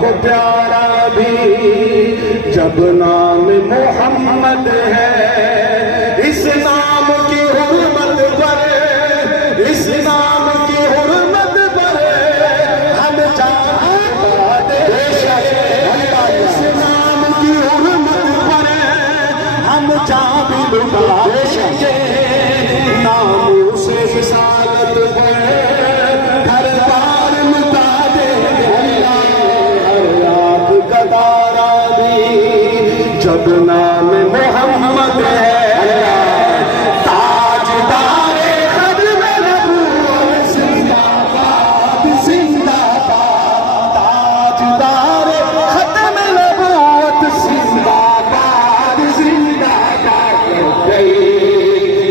को प्यारा भी जब नाम मोहम्मद है। इस नाम की हुर्मत पर, इस नाम की हुर्मत पर हम जान दे। इस नाम की हुर्मत पर हम जान लुटा देंगे। नाम से रिसालत पर घर बार लुटा देंगे। हर रात का तारा भी जब नाम मोहम्मद है। ताजदारे खत्म नबूवत जिंदाबाद जिंदाबाद। ताजदारे खत्म नबूवत जिंदाबाद जिंदाबाद।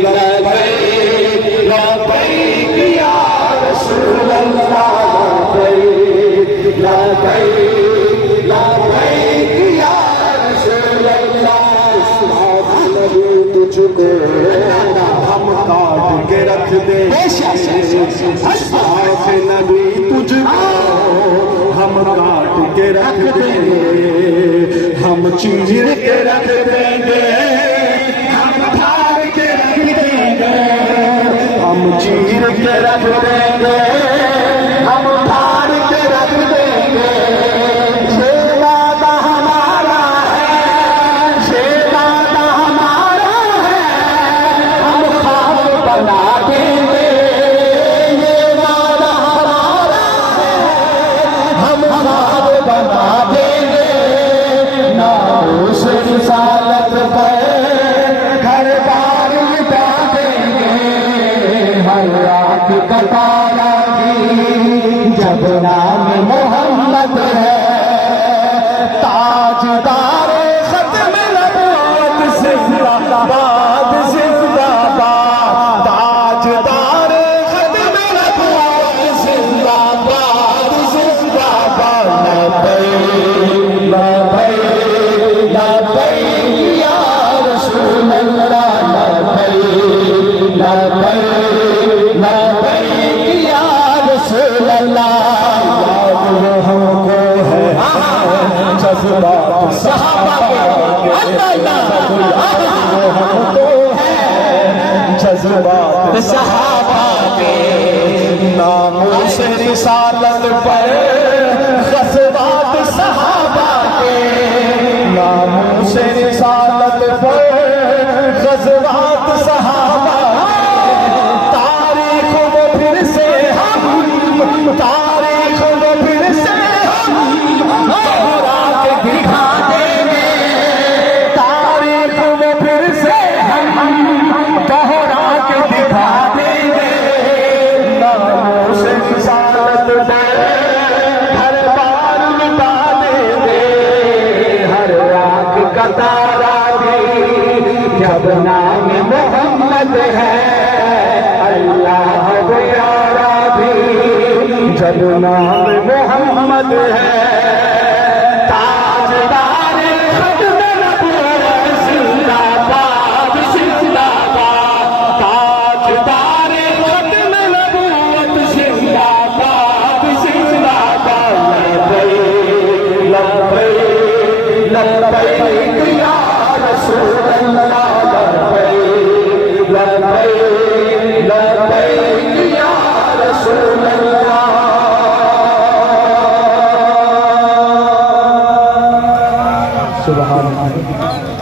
लब्बैक लब्बैक या रसूल अल्लाह। लब्बैक लब्बैक लब्बैक या रसूल अल्लाह। साथ लगे तुझको हम काट के रख दे। साथ नबी तुझको हम काट के रख देंगे। हम चीर के रख देंगे। हम फाड़ के रख देंगे। हम चीर के रख देंगे। हम फाड़ के रख देंगे। ये वादा हमारा है, ये वादा हमारा है। हम खाक बना देंगे। ये वादा हमारा है, हम खाक बना देंगे। नामों से रिसालत पर घर बार मिटा देंगे। हर रात का तारा भी जब नाम मोहम्मद है। ताजदारे खत्म नबूवत जिंदाबाद जिंदाबाद। ताजदारे खत्म नबूवत जिंदाबाद जिंदाबाद। लब्बैक लब्बैक लब्बैक या रसूल अल्लाह। लब्बैक लब्बैक लब्बैक या रसूल अल्लाह। हमको है जज्बात सहाबा के, हमको है जज्बात सहाबा के। नामों से रिसालत पर जज्बात सहाबा के। नामों से रिसालत पर जज्बात सहाबा के। तारीख को फिर से हम, तारीख को फिर से हम दोहरा के दिखा देंगे। तारीख को फिर से हम दोहरा के दिखा देंगे। नामों से रिसालत पर हर बार लुटा देंगे। हर रात का तारा भी जब नाम मोहम्मद है। अल्लाह प्यारा भी जब नाम मोहम्मद है। ताजदारे खत्म नबूवत जिंदाबाद जिंदाबाद। ताजदारे खत्म नबूवत जिंदाबाद जिंदाबाद। लब्बैक लब्बैक लब्बैक या रसूल अल्लाह। लब्बैक लब्बैक लब्बैक या रसूल अल्लाह। सुभान अल्लाह।